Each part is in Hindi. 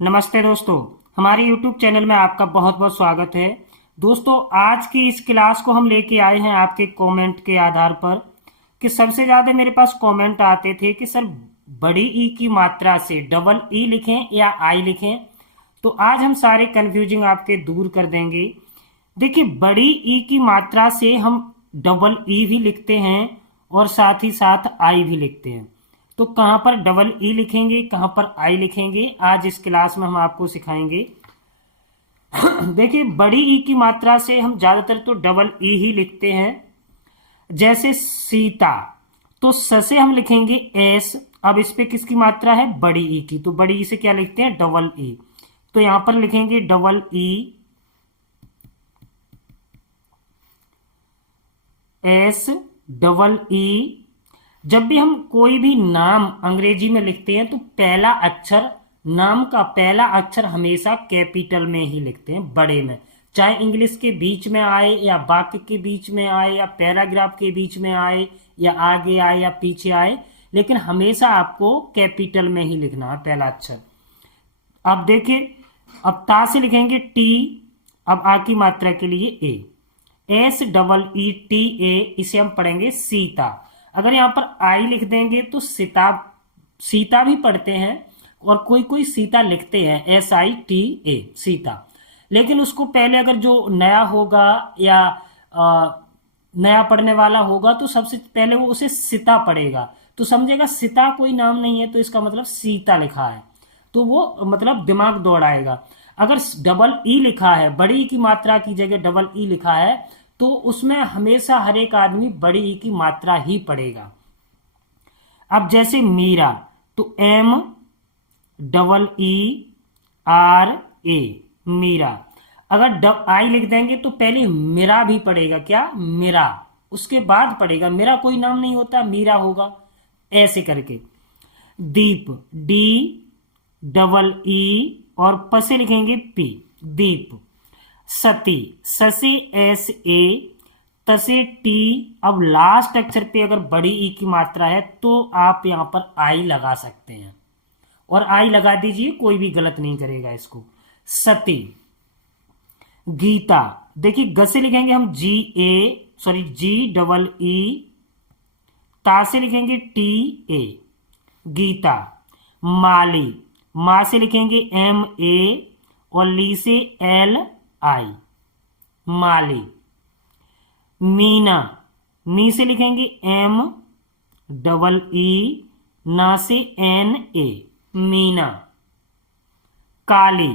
नमस्ते दोस्तों, हमारे YouTube चैनल में आपका बहुत बहुत स्वागत है। दोस्तों, आज की इस क्लास को हम लेके आए हैं आपके कमेंट के आधार पर कि सबसे ज़्यादा मेरे पास कमेंट आते थे कि सर बड़ी ई की मात्रा से डबल ई लिखें या आई लिखें। तो आज हम सारे कन्फ्यूजिंग आपके दूर कर देंगे। देखिए, बड़ी ई की मात्रा से हम डबल ई भी लिखते हैं और साथ ही साथ आई भी लिखते हैं। तो कहाँ पर डबल ई लिखेंगे, कहाँ पर आई लिखेंगे, आज इस क्लास में हम आपको सिखाएंगे। देखिए, बड़ी ई की मात्रा से हम ज्यादातर तो डबल ई ही लिखते हैं। जैसे सीता, तो स से हम लिखेंगे एस। अब इस पे किसकी मात्रा है? बड़ी ई की। तो बड़ी ई से क्या लिखते हैं? Double E. तो यहां पर लिखेंगे डबल ई एस डबल ई। जब भी हम कोई भी नाम अंग्रेजी में लिखते हैं तो पहला अक्षर, नाम का पहला अक्षर हमेशा कैपिटल में ही लिखते हैं, बड़े में। चाहे इंग्लिश के बीच में आए या वाक्य के बीच में आए या पैराग्राफ के बीच में आए या आगे आए या पीछे आए, लेकिन हमेशा आपको कैपिटल में ही लिखना है पहला अक्षर। अब देखिए, अब ता से लिखेंगे टी। अब आ की मात्रा के लिए A, S double E T A, इसे हम पढ़ेंगे सीता। अगर यहां पर आई लिख देंगे तो सीता, सीता भी पढ़ते हैं और कोई कोई सीता लिखते हैं, S I T A, Sita. लेकिन उसको पहले अगर जो नया होगा या नया पढ़ने वाला होगा तो सबसे पहले वो उसे सीता पढ़ेगा, तो समझेगा सीता कोई नाम नहीं है तो इसका मतलब सीता लिखा है, तो वो मतलब दिमाग दौड़ाएगा। अगर डबल ई लिखा है, बड़ी ई की मात्रा की जगह डबल ई लिखा है, तो उसमें हमेशा हर एक आदमी बड़ी ई की मात्रा ही पढ़ेगा। अब जैसे मीरा, तो M double E R A, Meera. अगर आई लिख देंगे तो पहले मेरा भी पढ़ेगा, क्या? मेरा, उसके बाद पढ़ेगा। मेरा कोई नाम नहीं होता, मीरा होगा, ऐसे करके। दीप, डी डबल ई और प से लिखेंगे पी, दीप। सती, ससे एस ए, तसे टी। अब लास्ट अक्षर पे अगर बड़ी ई की मात्रा है तो आप यहां पर आई लगा सकते हैं, और आई लगा दीजिए, कोई भी गलत नहीं करेगा इसको। सती। गीता, देखिए ग से लिखेंगे हम जी ए, सॉरी जी डबल ई, ता से लिखेंगे टी ए, गीता। माली, मा से लिखेंगे एम ए और ली से एल आई, माली। मीना, मी से लिखेंगे एम डबल ई, ना से एन ए, मीना। काली,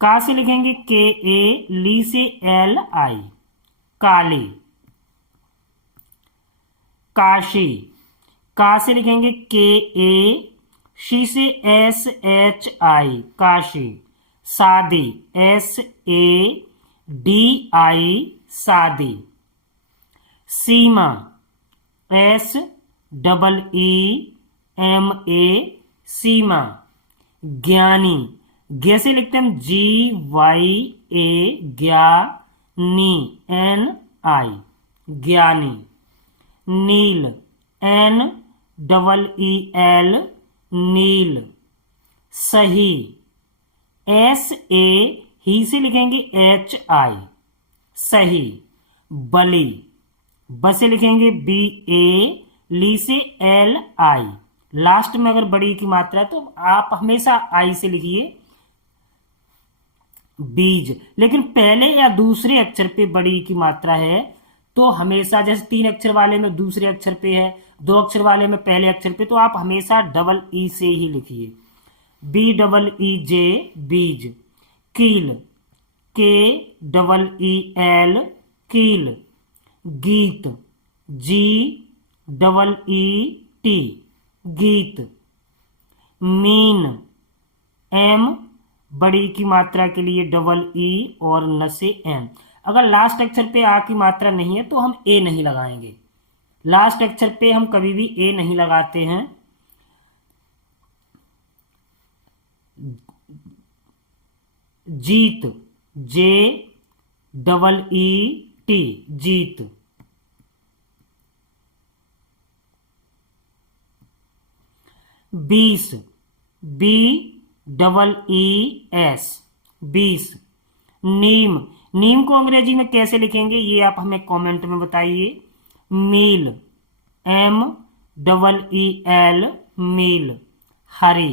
का से लिखेंगे के ए, ली से एल आई, काली। काशी, का से लिखेंगे के ए, शी से एस एच आई, काशी। शादी, एस ए डी आई, शादी। Seema, S double E M A, Seema. ज्ञानी, ज्ञ से लिखते हैं जी वाई ए, ज्ञा, नी एन आई, ज्ञानी। नील, एन डबल ई एल, नील। सही, एस ए, ही से लिखेंगे एच आई, सही। बली, ब से लिखेंगे बी ए, ली से एल आई। लास्ट में अगर बड़ी की मात्रा है तो आप हमेशा आई से लिखिए। बीज, लेकिन पहले या दूसरे अक्षर पे बड़ी की मात्रा है तो हमेशा, जैसे 3 अक्षर वाले में दूसरे अक्षर पे है, 2 अक्षर वाले में पहले अक्षर पे, तो आप हमेशा डबल ई से ही लिखिए। बी डबल ई जे, बीज। कील, के डबल ई एल, कील। गीत, जी डबल ई टी, गीत। मीन, एम बड़ी की मात्रा के लिए डबल ई और न से एम। अगर लास्ट अक्षर पे आ की मात्रा नहीं है तो हम ए नहीं लगाएंगे, लास्ट अक्षर पे हम कभी भी ए नहीं लगाते हैं। जीत, जे डबल ई टी, जीत। बीस, बी डबल ई एस 20। नीम, नीम को अंग्रेजी में कैसे लिखेंगे ये आप हमें कमेंट में बताइए। मील, एम डबल ई एल, मील। हरी,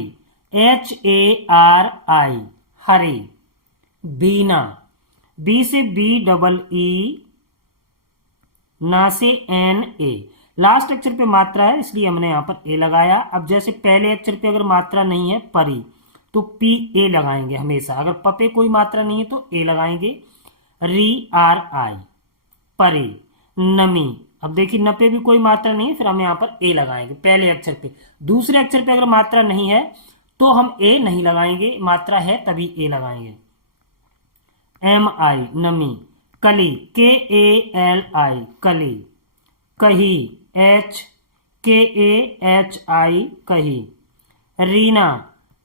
एच ए आर आई, हरी। बीना, बी से बी डबल ई, ना से एन ए। लास्ट अक्षर पे मात्रा है इसलिए हमने यहां पर ए लगाया। अब जैसे पहले अक्षर पे अगर मात्रा नहीं है परी, तो पी ए लगाएंगे हमेशा। अगर प पे कोई मात्रा नहीं है तो ए लगाएंगे। री आर आई, परी। नमी, अब देखिए न पे भी कोई मात्रा नहीं है, फिर हम यहाँ पर ए लगाएंगे पहले अक्षर पे। दूसरे अक्षर पे अगर मात्रा नहीं है तो हम ए नहीं लगाएंगे, मात्रा है तभी ए लगाएंगे। एम आई, नमी। कली, के ए एल आई, कली। कही, एच के ए एच आई, कही। Reena,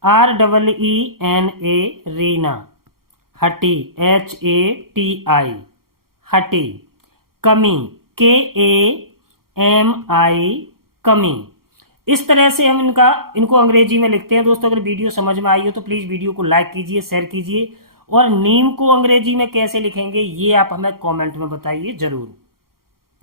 R double E N A, Reena. हटी, एच ए टी आई, हटी। कमी, के ए एम आई, कमी। इस तरह से हम इनको अंग्रेजी में लिखते हैं। दोस्तों अगर वीडियो समझ में आई हो तो प्लीज वीडियो को लाइक कीजिए, शेयर कीजिए। और नीम को अंग्रेजी में कैसे लिखेंगे ये आप हमें कमेंट में बताइए जरूर।